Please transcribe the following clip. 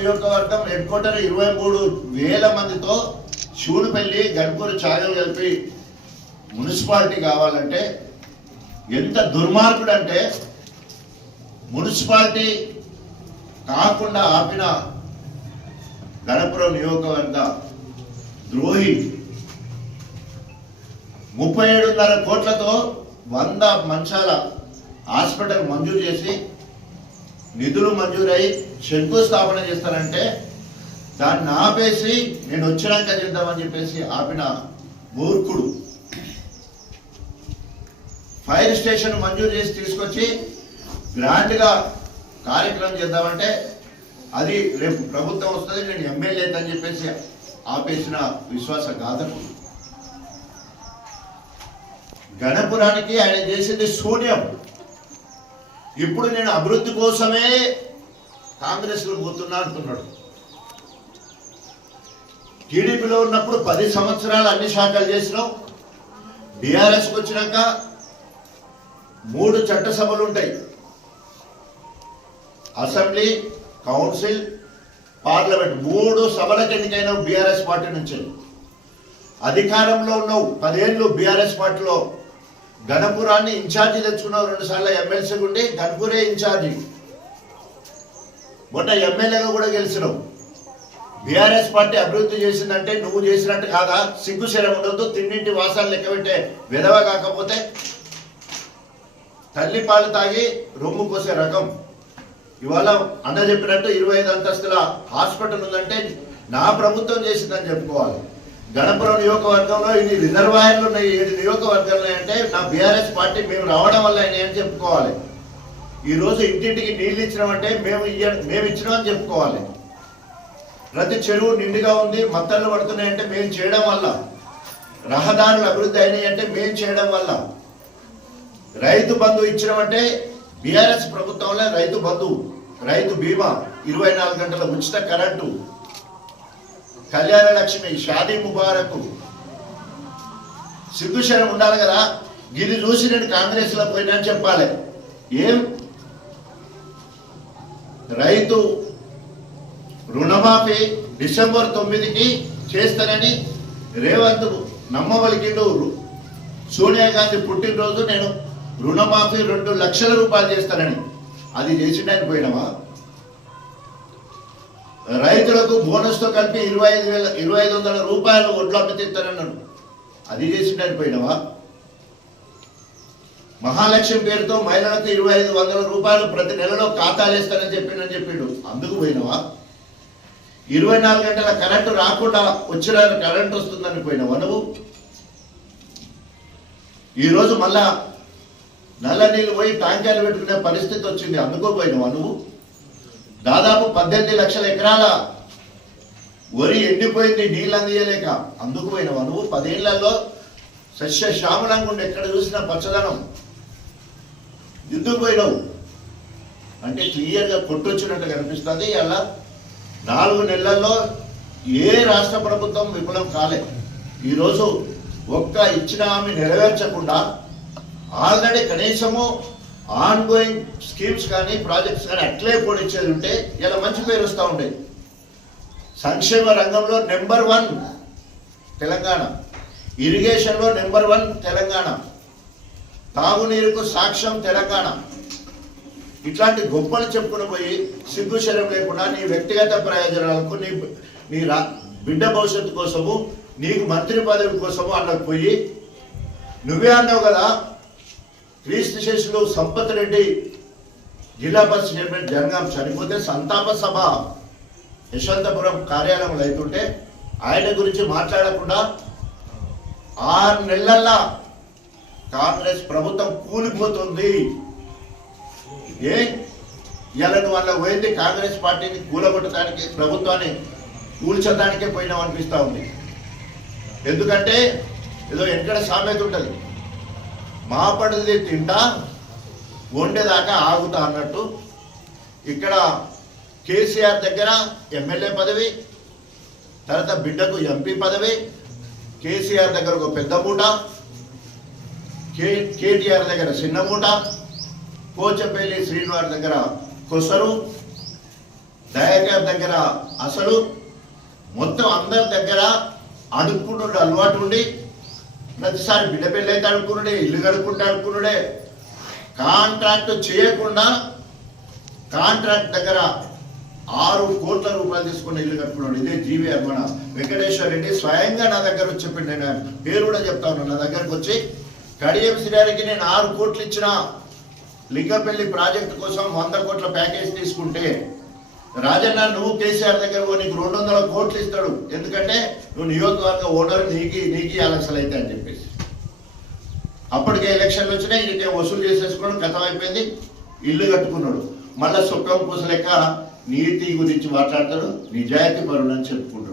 నియోజకవర్గం head quarter ఇరవై మూడు వేల మందితో శివుడుపల్లి గణపూర్ ఛాయలు కలిపి మున్సిపాలిటీ కావాలంటే ఎంత దుర్మార్గుడు అంటే మున్సిపాలిటీ కాకుండా ఆపిన గణపురం నియోజకవర్గ ద్రోహి ముప్పై ఏడున్నర కోట్లతో వంద మంచాల హాస్పిటల్ మంజూరు చేసి నిధులు మంజూరై శంకుస్థాపన చేస్తారంటే దాన్ని ఆపేసి నేను వచ్చినాక చేద్దామని చెప్పేసి ఆపిన మూర్ఖుడు. ఫైర్ స్టేషన్ మంజూరు చేసి తీసుకొచ్చి గ్రాండ్గా కార్యక్రమం చేద్దామంటే అది రేపు ప్రభుత్వం వస్తుంది నేను ఎమ్మెల్యే అని చెప్పేసి ఆపేసిన విశ్వాస విశ్వాసఘాతకుడు గణపురానికి ఆయన చేసింది శూన్యం. ఇప్పుడు నేను అభివృద్ధి కోసమే కాంగ్రెస్లో పోతున్నా అంటున్నాడు. టీడీపీలో ఉన్నప్పుడు పది సంవత్సరాలు అన్ని శాఖలు చేసినాం. బీఆర్ఎస్కి వచ్చినాక మూడు చట్టసభలు ఉంటాయి. అసెంబ్లీ కౌన్సిల్ పార్లమెంట్ మూడు సభలకు ఎన్నికైనావు బీఆర్ఎస్ పార్టీ నుంచి. అధికారంలో ఉన్నావు. పదేళ్ళు బీఆర్ఎస్ పార్టీలో గణపురాన్ని ఇన్ఛార్జి తెచ్చుకున్నావు రెండు సార్లు ఎమ్మెల్సీ ఉండి గణపురే ఇన్ఛార్జి. మొన్న ఎమ్మెల్యేగా కూడా గెలిచినావు. బీఆర్ఎస్ పార్టీ అభివృద్ధి చేసిందంటే నువ్వు చేసినట్టు కాదా? సిగ్గు ఉండదు తిన్నింటి వాసాలు లెక్క పెట్టే విధవ కాకపోతే తల్లి పాలు తాగి రొమ్ము కోసే రకం. ఇవాళ అన్న చెప్పినట్టు ఇరవై ఐదు అంతస్తుల హాస్పిటల్ ఉందంటే నా ప్రభుత్వం చేసిందని చెప్పుకోవాలి. గణపురం నియోజకవర్గంలో ఇన్ని రిజర్వాయర్లు ఉన్నాయి ఏడు నియోజకవర్గాలు అంటే నా బీఆర్ఎస్ పార్టీ మేము రావడం వల్ల ఆయన ఏం చెప్పుకోవాలి? ఈరోజు ఇంటింటికి నీళ్ళు ఇచ్చినామంటే మేము ఇయ్య మేము ఇచ్చినామని చెప్పుకోవాలి. ప్రతి చెరువు నిండుగా ఉంది మత్తళ్ళు పడుతున్నాయంటే మేము చేయడం వల్ల. రహదారులు అభివృద్ధి అయినాయి అంటే మేము చేయడం వల్ల. రైతు బంధు ఇచ్చినామంటే బీఆర్ఎస్ ప్రభుత్వంలో రైతు బంధు రైతు బీమా ఇరవై నాలుగు గంటల ఉచిత కరెంటు. కళ్యాణ లక్ష్మి షాదీ ముబారకు సిగ్గుశరం ఉండాలి కదా? ఇది చూసి నేను కాంగ్రెస్లో పోయినా అని చెప్పాలి. ఏం? రైతు రుణమాఫీ డిసెంబర్ తొమ్మిదికి చేస్తానని రేవంత్ నమ్మవలికిండు సోనియా గాంధీ పుట్టినరోజు నేను రుణమాఫీ రెండు లక్షల రూపాయలు చేస్తానని. అది చేసిండని పోయినావా? రైతులకు బోనస్తో కలిపి ఇరవై ఐదు వేల ఇరవై ఐదు వందల రూపాయలు ఒడ్లు అమ్మితేస్తానన్నాడు అది చేసిండని పోయినావా? మహాలక్ష్మి పేరుతో మహిళలకు ఇరవై ఐదు వందల రూపాయలు ప్రతి నెలలో ఖాతాలు వేస్తానని చెప్పిండని చెప్పిండు. అందుకు పోయినావా? ఇరవై నాలుగు గంటల కరెంటు రాకుండా వచ్చిన కరెంటు వస్తుందని పోయినావా నువ్వు? ఈరోజు మళ్ళా నల్ల నీళ్ళు పోయి ట్యాంకర్లు పెట్టుకునే పరిస్థితి వచ్చింది. అందుకోపోయినావా నువ్వు? దాదాపు పద్దెనిమిది లక్షల ఎకరాల వరి ఎండిపోయింది నీళ్ళు అందియలేక. అందుకు పోయిన. నువ్వు పదేళ్ళలో సస్య శ్యామలంగా ఉండి ఎక్కడ చూసినా పచ్చదనం. ఎందుకు పోయినావు అంటే క్లియర్గా కొట్టొచ్చినట్టు కనిపిస్తుంది. అలా నాలుగు నెలల్లో ఏ రాష్ట్ర ప్రభుత్వం విఫలం కాలే. ఈరోజు ఒక్క ఇచ్చిన హామీ నెరవేర్చకుండా ఆల్రెడీ కనీసము ఆన్ గోయింగ్ స్కీమ్స్ కానీ ప్రాజెక్ట్స్ కానీ అట్లే పొడిచేది ఉంటే ఇలా మంచి పేరు వస్తూ ఉండేది సంక్షేమ రంగంలో నెంబర్ వన్ తెలంగాణ. ఇరిగేషన్లో నెంబర్ వన్ తెలంగాణ. తాగునీరుకు సాక్ష్యం తెలంగాణ. ఇట్లాంటి గొప్పలు చెప్పుకుని పోయి సిగ్గు శరం లేకుండా నీ వ్యక్తిగత ప్రయోజనాలకు నీ నీ రా బిడ్డ భవిష్యత్తు కోసము నీకు మంత్రి పదవి కోసము అన్నకు పోయి నువ్వే అన్నావు కదా క్రీస్తు శిష్యులు సంపత్ రెడ్డి జిల్లా పరిషత్ చైర్మన్ జనగాం చనిపోతే సంతాప సభ యశవంతపురం కార్యాలయంలో అవుతుంటే ఆయన గురించి మాట్లాడకుండా ఆరు నెలల్లా కాంగ్రెస్ ప్రభుత్వం కూలిపోతుంది. ఏ? ఇలా వల్ల పోయింది కాంగ్రెస్ పార్టీని కూలగొట్టడానికి ప్రభుత్వాన్ని కూల్చడానికే పోయినాం అనిపిస్తూ ఉంది. ఎందుకంటే ఏదో ఎక్కడ సామెత ఉంటుంది. మాపడిది తింటా వండేదాకా ఆగుతా అన్నట్టు. ఇక్కడ కేసీఆర్ దగ్గర ఎమ్మెల్యే పదవి తర్వాత బిడ్డకు ఎంపీ పదవి కేసీఆర్ దగ్గర ఒక పెద్ద మూట కే కేటీఆర్ దగ్గర చిన్న మూట పోచంపల్లి శ్రీనివాస్ దగ్గర కొసరు దయాకర్ దగ్గర అసలు మొత్తం అందరి దగ్గర అడుక్కుంటుండే అలవాటు ఉండి ప్రతిసారి బిడ్డ పెళ్ళైతే అనుకున్నాడే ఇల్లు కడుక్కుంటే అనుకున్నాడే కాంట్రాక్ట్ చేయకుండా కాంట్రాక్ట్ దగ్గర ఆరు కోట్ల రూపాయలు తీసుకుని ఇల్లు కట్టుకున్నాడు. ఇదే జీవి మన వెంకటేశ్వర రెడ్డి స్వయంగా నా దగ్గర వచ్చి చెప్పిండు. నేను పేరు కూడా చెప్తా ఉన్నాను నా దగ్గరకు వచ్చి కడియం శ్రీగారికి నేను ఆరు కోట్లు ఇచ్చిన లింగపల్లి ప్రాజెక్టు కోసం వంద కోట్ల ప్యాకేజ్ తీసుకుంటే రాజన్న నువ్వు కేసీఆర్ దగ్గర నీకు రెండు వందల కోట్లు ఇస్తాడు. ఎందుకంటే నువ్వు నియోజకవర్గ ఓనర్ నీకు నీకి అలసలు అయితే అని చెప్పేసి. అప్పటికే ఎలక్షన్లు వచ్చినాయి ఇంకే వసూలు చేసేసుకోవడం కథం అయిపోయింది ఇల్లు కట్టుకున్నాడు. మళ్ళా సుఖం పూస లెక్క నీతి గురించి మాట్లాడతాడు నిజాయితీ పరుడు అని చెప్పుకుంటాడు.